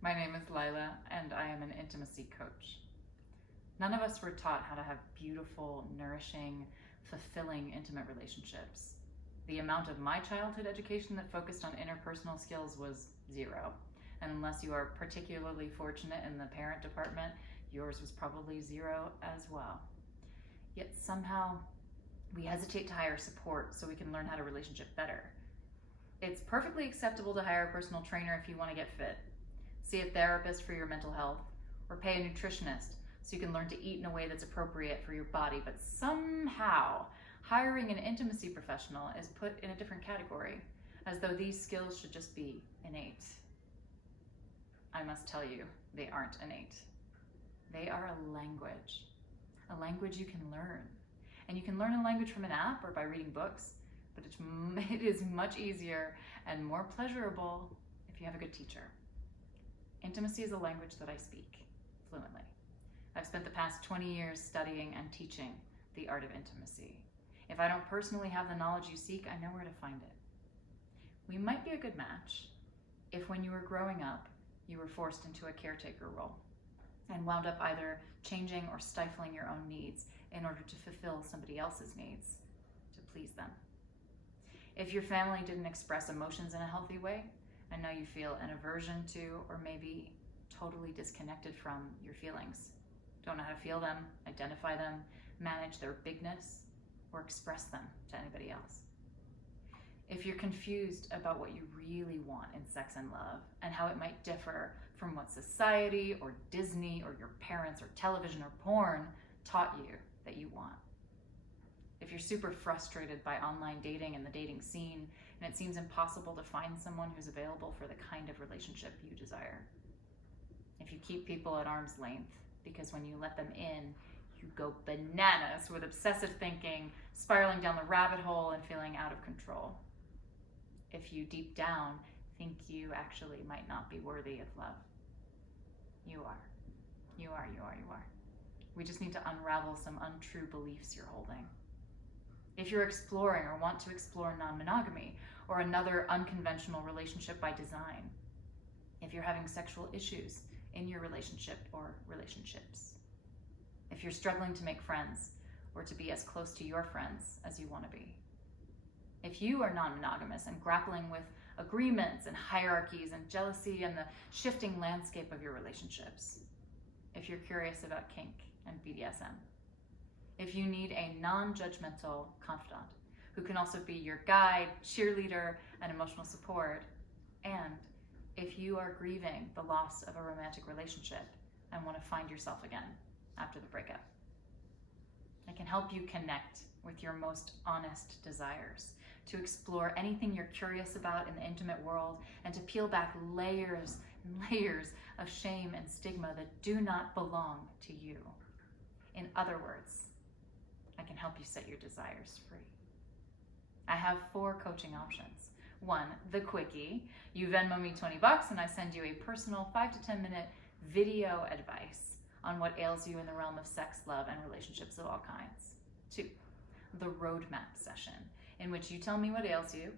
My name is Lila, and I am an intimacy coach. None of us were taught how to have beautiful, nourishing, fulfilling, intimate relationships. The amount of my childhood education that focused on interpersonal skills was zero. And unless you are particularly fortunate in the parent department, yours was probably zero as well. Yet somehow, we hesitate to hire support so we can learn how to relationship better. It's perfectly acceptable to hire a personal trainer if you want to get fit, see a therapist for your mental health, or pay a nutritionist so you can learn to eat in a way that's appropriate for your body. But somehow, hiring an intimacy professional is put in a different category, as though these skills should just be innate. I must tell you, they aren't innate. They are a language you can learn. And you can learn a language from an app or by reading books, but it is much easier and more pleasurable if you have a good teacher. Intimacy is a language that I speak fluently. I've spent the past 20 years studying and teaching the art of intimacy. If I don't personally have the knowledge you seek, I know where to find it. We might be a good match if when you were growing up, you were forced into a caretaker role and wound up either changing or stifling your own needs in order to fulfill somebody else's needs to please them. If your family didn't express emotions in a healthy way, and now you feel an aversion to, or maybe totally disconnected from your feelings. Don't know how to feel them, identify them, manage their bigness, or express them to anybody else. If you're confused about what you really want in sex and love, and how it might differ from what society or Disney or your parents or television or porn taught you that you want. If you're super frustrated by online dating and the dating scene, and it seems impossible to find someone who's available for the kind of relationship you desire. If you keep people at arm's length, because when you let them in, you go bananas with obsessive thinking, spiraling down the rabbit hole and feeling out of control. If you deep down think you actually might not be worthy of love. You are. You are, you are, you are. We just need to unravel some untrue beliefs you're holding. If you're exploring or want to explore non-monogamy or another unconventional relationship by design. If you're having sexual issues in your relationship or relationships. If you're struggling to make friends or to be as close to your friends as you want to be. If you are non-monogamous and grappling with agreements and hierarchies and jealousy and the shifting landscape of your relationships. If you're curious about kink and BDSM. If you need a non-judgmental confidant who can also be your guide, cheerleader, and emotional support. And if you are grieving the loss of a romantic relationship and want to find yourself again after the breakup. I can help you connect with your most honest desires, to explore anything you're curious about in the intimate world, and to peel back layers and layers of shame and stigma that do not belong to you. In other words, I can help you set your desires free. I have 4 coaching options. 1, the quickie. You Venmo me $20 and I send you a personal 5 to 10 minute video advice on what ails you in the realm of sex, love, and relationships of all kinds. 2, the roadmap session, in which you tell me what ails you,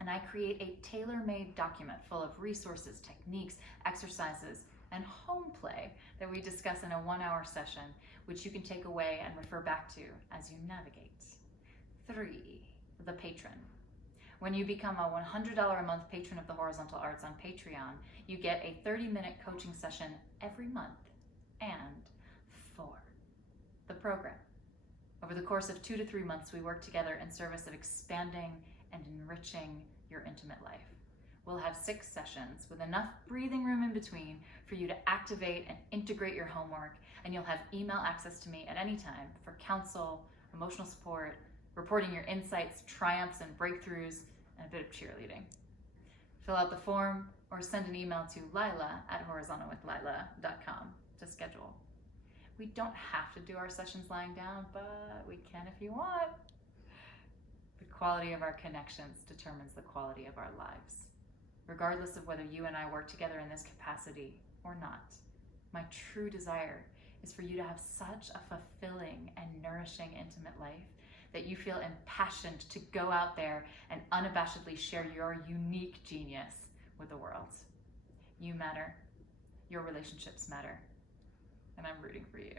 and I create a tailor-made document full of resources, techniques, exercises, and home play that we discuss in a 1-hour session, which you can take away and refer back to as you navigate. 3, the patron. When you become a $100 a month patron of the Horizontal Arts on Patreon, you get a 30-minute coaching session every month. And 4, the program. Over the course of 2 to 3 months, we work together in service of expanding and enriching your intimate life. We'll have 6 sessions with enough breathing room in between for you to activate and integrate your homework, and you'll have email access to me at any time for counsel, emotional support, reporting your insights, triumphs, and breakthroughs, and a bit of cheerleading. Fill out the form or send an email to lila@horizontalwithlila.com to schedule. We don't have to do our sessions lying down, but we can if you want. The quality of our connections determines the quality of our lives. Regardless of whether you and I work together in this capacity or not, my true desire is for you to have such a fulfilling and nourishing intimate life that you feel impassioned to go out there and unabashedly share your unique genius with the world. You matter, Your relationships matter. And I'm rooting for you.